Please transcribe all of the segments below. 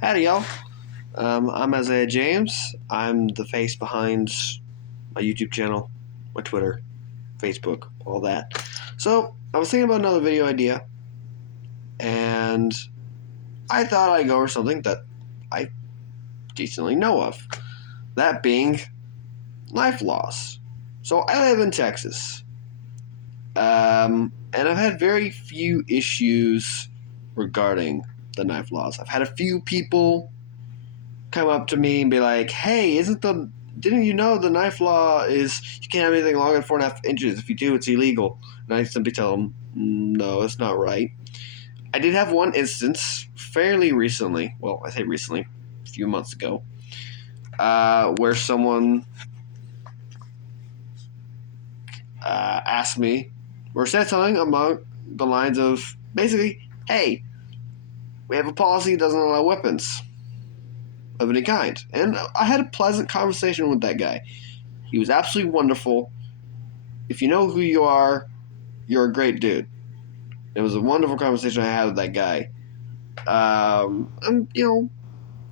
Howdy, y'all. I'm Isaiah James. I'm the face behind my YouTube channel, my Twitter, Facebook, all that. So, I was thinking about another video idea, and I thought I'd go over something that I decently know of. That being life laws. So, I live in Texas, and I've had very few issues regarding the knife laws. I've had a few people come up to me and be like, "Hey, didn't you know the knife law is you can't have anything longer than 4.5 inches? If you do, it's illegal." And I simply tell them, "No, it's not right." I did have one instance fairly recently. Well, I say recently, a few months ago, where someone asked me or said something along the lines of basically, "Hey, we have a policy that doesn't allow weapons of any kind." And I had a pleasant conversation with that guy. He was absolutely wonderful. If you know who you are, you're a great dude. It was a wonderful conversation I had with that guy. And,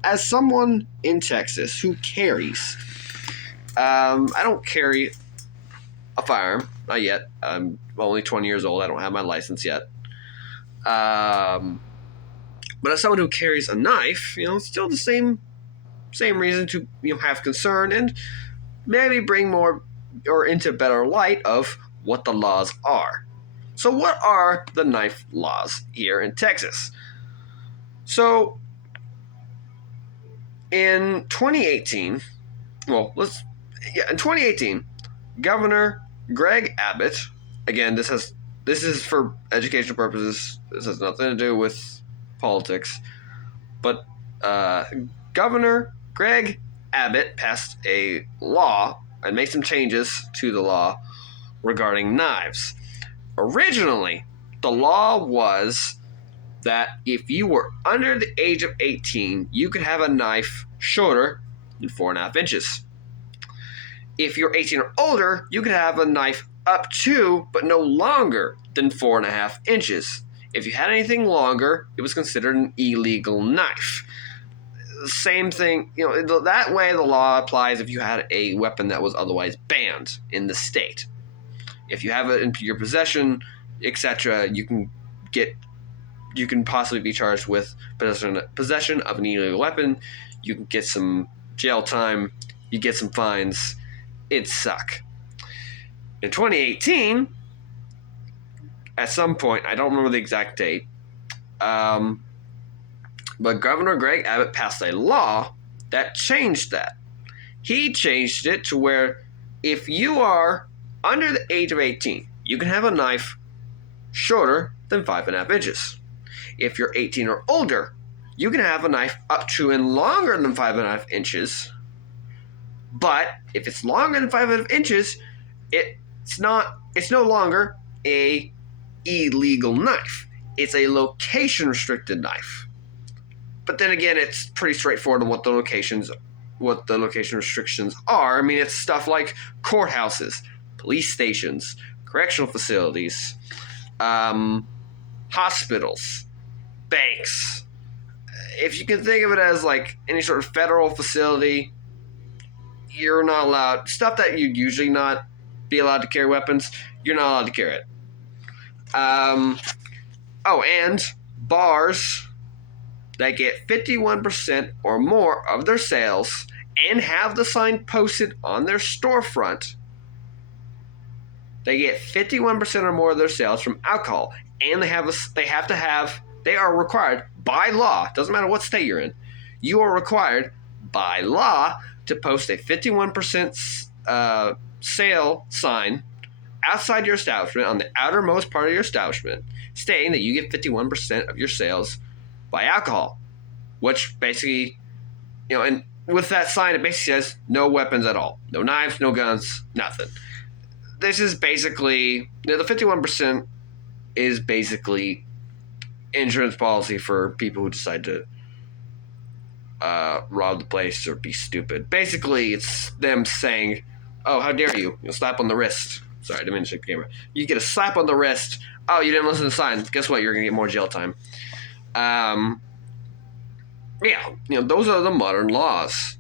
as someone in Texas who carries, I don't carry a firearm, not yet. I'm only 20 years old. I don't have my license yet. But as someone who carries a knife, it's still the same reason to have concern and maybe bring more or into better light of what the laws are. So what are the knife laws here in Texas? So in 2018, in 2018, Governor Greg Abbott, again, this is for educational purposes. This has nothing to do with politics, but Governor Greg Abbott passed a law and made some changes to the law regarding knives. Originally, the law was that if you were under the age of 18, you could have a knife shorter than 4.5 inches. If you're 18 or older, you could have a knife up to, but no longer than 4.5 inches. If you had anything longer, it was considered an illegal knife. Same thing, that way the law applies if you had a weapon that was otherwise banned in the state. If you have it in your possession, etc., you can possibly be charged with possession of an illegal weapon. You can get some jail time. You get some fines. It'd suck. In 2018, at some point, I don't remember the exact date, but Governor Greg Abbott passed a law that changed that. He changed it to where if you are under the age of 18, you can have a knife shorter than 5.5 inches. If you're 18 or older, you can have a knife up to and longer than 5.5 inches. But if it's longer than 5.5 inches, it's no longer a illegal knife. It's a location restricted knife. But then again, it's pretty straightforward on what the location restrictions are. I mean, it's stuff like courthouses, police stations, correctional facilities, hospitals, banks. If you can think of it as like any sort of federal facility, you're not allowed. Stuff that you'd usually not be allowed to carry weapons, you're not allowed to carry it. And bars that get 51% or more of their sales and have the sign posted on their storefront, they get 51% or more of their sales from alcohol, and they are required by law, doesn't matter what state you're in, you are required by law to post a 51% sale sign outside your establishment on the outermost part of your establishment, stating that you get 51% of your sales by alcohol, which basically, and with that sign, it basically says no weapons at all, no knives, no guns, nothing. This is basically, the 51% is basically insurance policy for people who decide to rob the place or be stupid. Basically, it's them saying, "Oh, how dare you? You'll slap on the wrist." Sorry, I didn't mean to shake the camera. You get a slap on the wrist. "Oh, you didn't listen to the sign. Guess what? You're going to get more jail time." Yeah, those are the modern laws.